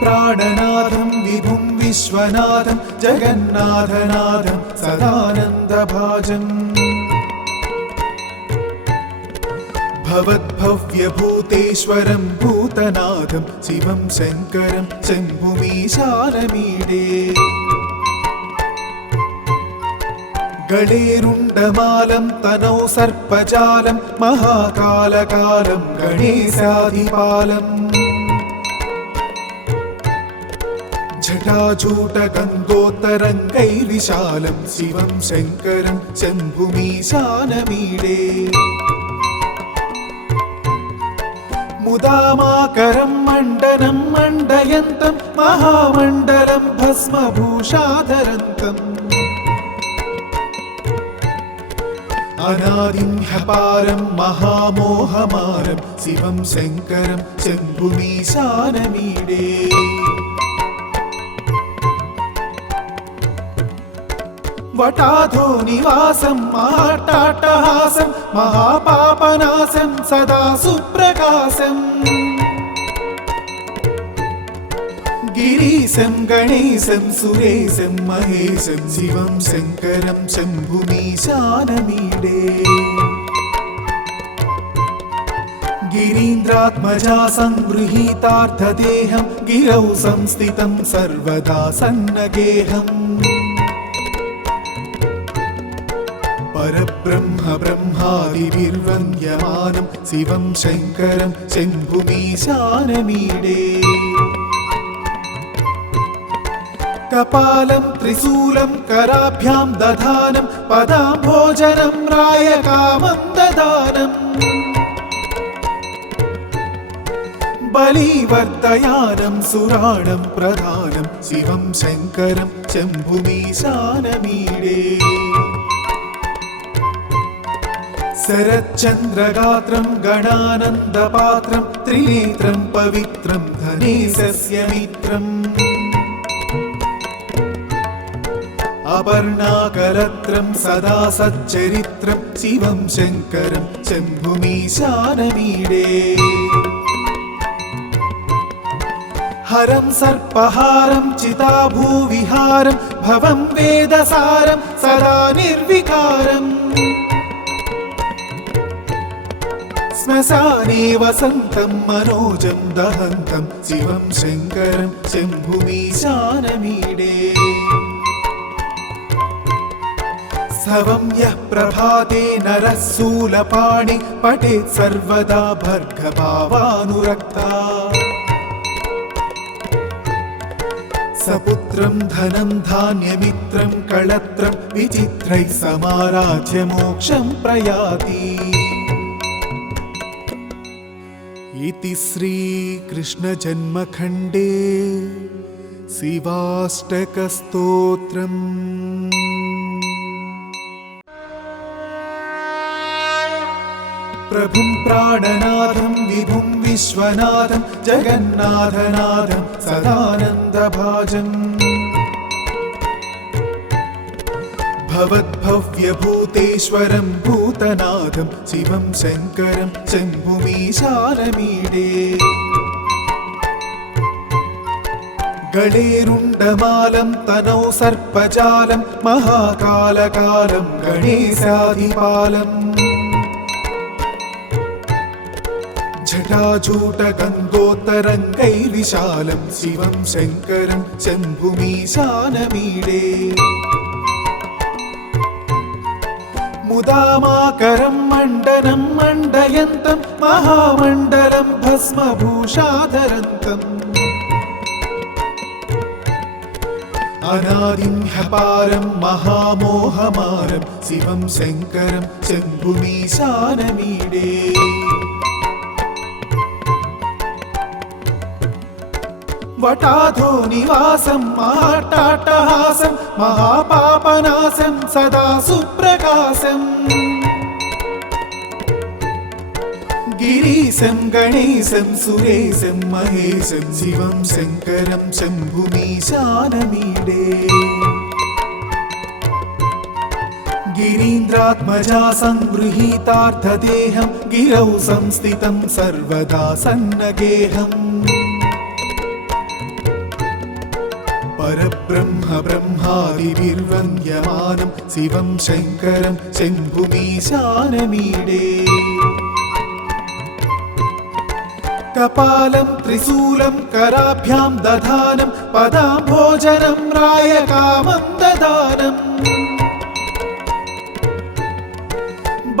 प्राणनाथं विभुं विश्वनाथं जगन्नाथनाथं सदानन्दभाजम् भवद्भव्यभूतेश्वरं भूतनाथं शिवं शङ्करं शम्भुमीशानमीडे गणेरुण्डमालं तनौ सर्पजालं महाकालकालं गणेशाधिपालम् जटाजूटगङ्गोत्तरङ्गैर्विशालं शिवं शङ्करं शम्भुमीशानमीडे मुदामाकरं मण्डनं मण्डयन्तं महामण्डलं भस्मभूषाधरन्तम् अनादिं ह्यपारं महामोहमारं शिवं शङ्करं शम्भुमीशानमीडे वटाधो निवासं महाट्टाट्टहासं महापापनाशं सदा सुप्रकाशम् गिरीशं गणेशं सुरेशं महेशं शिवं शङ्करं शम्भुमीशानमीडे गिरीन्द्रात्मजा संगृहीतार्थदेहं गिरौ संस्थितं सर्वदा सन्नगेहम् परब्रह्म ब्रह्मादिभिर्वन्द्यमानं शिवं शङ्करं शम्भुमीशानमीडे कपालं त्रिशूलं कराभ्यां दधानं पदाम्भोजनं रायकामं ददानम् बलिवर्तयानं सुराणं प्रधानं शिवं शङ्करं शम्भुमीशानमीडे शरच्चन्द्रगात्रं गणानन्दपात्रं त्रिनेत्रं पवित्रं धनेशस्य मित्रम् अपर्णाकरत्रं सदा सच्चरित्रं शिवं शङ्करं शम्भुमीशानमीडे हरं सर्पहारं चिताभूविहारं भवं वेदसारं सदा निर्विकारम् श्मशाने वसन्तं मनोजं दहन्तं शिवं शङ्करं शम्भुमीशानमीडे स्तवं यः प्रभाते नरः शूलपाणि पठेत् सर्वदा भर्गभावानुरक्ता सपुत्रं धनं धान्यमित्रं कळत्रं विचित्रैः समाराध्य मोक्षं प्रयाति। इति श्रीकृष्णजन्मखण्डे शिवाष्टकस्तोत्रम्। प्रभुं प्राणनाथं विभुं विश्वनाथं जगन्नाथनाथं सदानन्दभाजम् भवद्भव्यभूतेश्वरं भूतनाथं शिवं शङ्करं शम्भुमीशानमीडे गणेरुण्डमालं तनौ सर्पजालं महाकालकालं गणेशाधिपालम् जटाजूटगङ्गोत्तरङ्गैर्विशालं शिवं शङ्करं शम्भुमीशानमीडे मुदामाकरं मण्डनं मण्डयन्तं महामण्डलं भस्मभूषाधरन्तम् अनादिं ह्यपारं महामोहमारं शिवं शङ्करं शम्भुमीशानमीडे वटाधो निवासं महाट्टाट्टहासं महापापनाशं सदा सुप्रकाशम् गिरीशं गणेशं सुरेशं महेशं शिवं शङ्करं शम्भुमीशानमीडे गिरीन्द्रात्मजा संगृहीतार्थदेहं गिरौ संस्थितं सर्वदा सन्नगेहम् परब्रह्म ब्रह्मादिभिर्वन्द्यमानं शिवं शङ्करं शम्भुमीशानमीडे कपालं त्रिशूलं कराभ्यां दधानं पदाम्भोजनं रायकामं ददानम्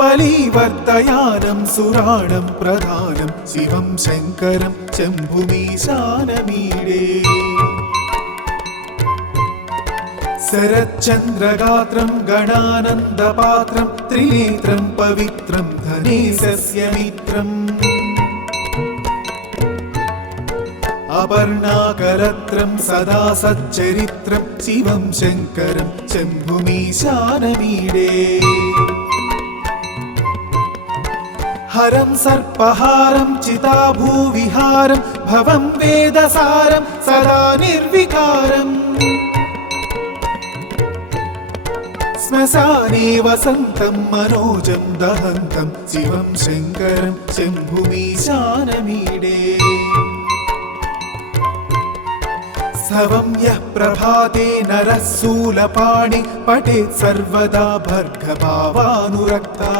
बलिवर्तयानं सुराणं प्रधानं शिवं शङ्करं शम्भुमीशानमीडे शरच्चन्द्रगात्रं गणानन्दपात्रं त्रिनेत्रं पवित्रं धनेशस्य मित्रम् अपर्णाकरत्रं सदा सच्चरित्रं शिवं शङ्करं शम्भुमीशानमीडे हरं सर्पहारं चिताभूविहारं भवं वेदसारं सदा निर्विकारम् श्मशाने वसन्तं मनोजं दहन्तं शिवं शङ्करं शम्भुमीशानमीडे स्तवं यः प्रभाते नरः शूलपाणि पठेत् सर्वदा भर्गभावानुरक्ता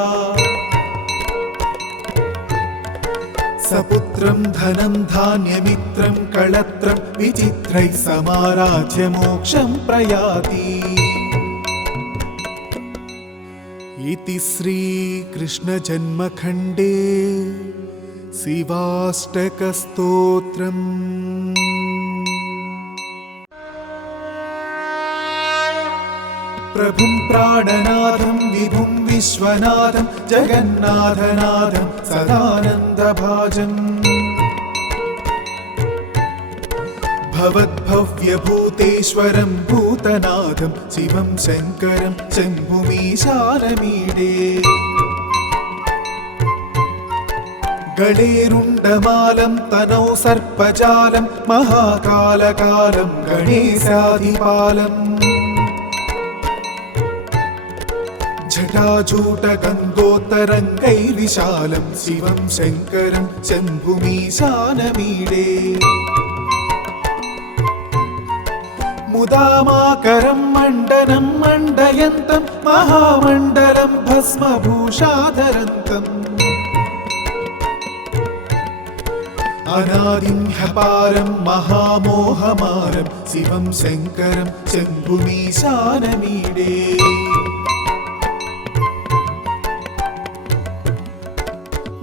सपुत्रं धनं धान्यमित्रं कळत्रं विचित्रैः समाराज्य मोक्षं प्रयाति इति श्रीकृष्णजन्मखण्डे शिवाष्टकस्तोत्रम् प्रभुं प्राणनाथं विभुं विश्वनाथं जगन्नाथनाथं सदानन्दभाजम् भवद्भव्यभूतेश्वरं भूतनाथं शिवं शङ्करं शम्भुमीशानमीडे गणेरुण्डमालं तनौ सर्पजालं महाकालकालं गणेशाधिपालम् जटाजूटगङ्गोत्तरङ्गैर्विशालं शिवं शङ्करं शम्भुमीशानमीडे मुदामाकरं मण्डनं मण्डयन्तं महामण्डलं भस्मभूषाधरन्तम् अनादिं ह्यपारं महामोहमारं शिवं शङ्करं शम्भुमीशानमीडे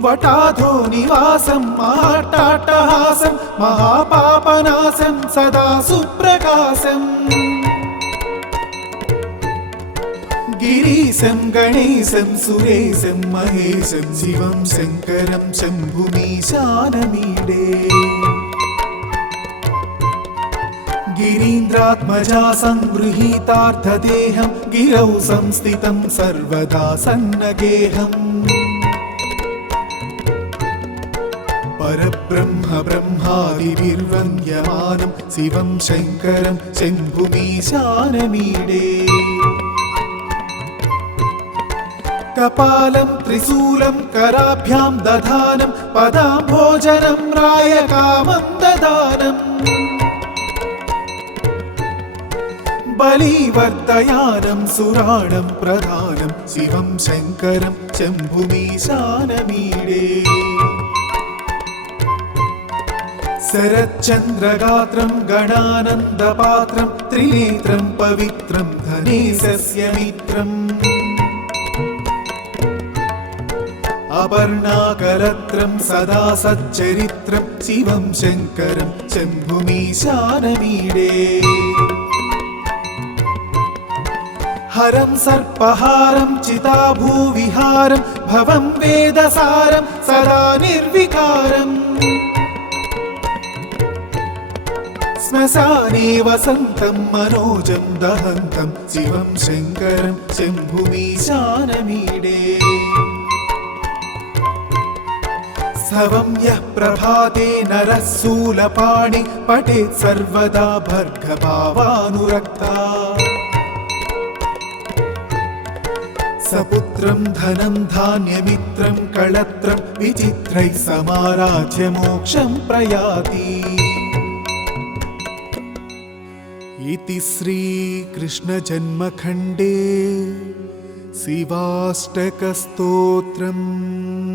वटाधो निवासं महाट्टाट्टहासं महापापनाशं सदा सुप्रकाशम् गिरीशं गणेशं सुरेशं महेशं शिवं शङ्करं शम्भुमीशानमीडे गिरीन्द्रात्मजा संगृहीतार्थदेहं गिरौ संस्थितं सर्वदा सन्नगेहम् परब्रह्म ब्रह्मादिभिर्वन्द्यमानं शिवं शङ्करं शम्भुमीशानमीडे कपालं त्रिशूलं कराभ्यां दधानं पदाम्भोजनं रायकामं ददानम् बलिवर्तयानं सुराणं प्रधानं शिवं शङ्करं शम्भुमीशानमीडे शरच्चन्द्रगात्रं गणानन्दपात्रं त्रिनेत्रं पवित्रं धनेशस्य मित्रम् अपर्णाकरत्रं सदा सच्चरित्रं शिवं शङ्करं शम्भुमीशानमीडे हरं सर्पहारं चिताभूविहारं भवं वेदसारं सदा निर्विकारम् श्मशाने वसन्तं मनोजं दहन्तं शिवं शङ्करं शम्भुमीशानमीडे स्तवं यः प्रभाते नरः शूलपाणि पठेत् सर्वदा भर्गभावानुरक्ता सपुत्रं धनं धान्यमित्रं कळत्रं विचित्रैः समाराज्य मोक्षं प्रयाति इति श्रीकृष्णजन्मखण्डे शिवाष्टकस्तोत्रम्।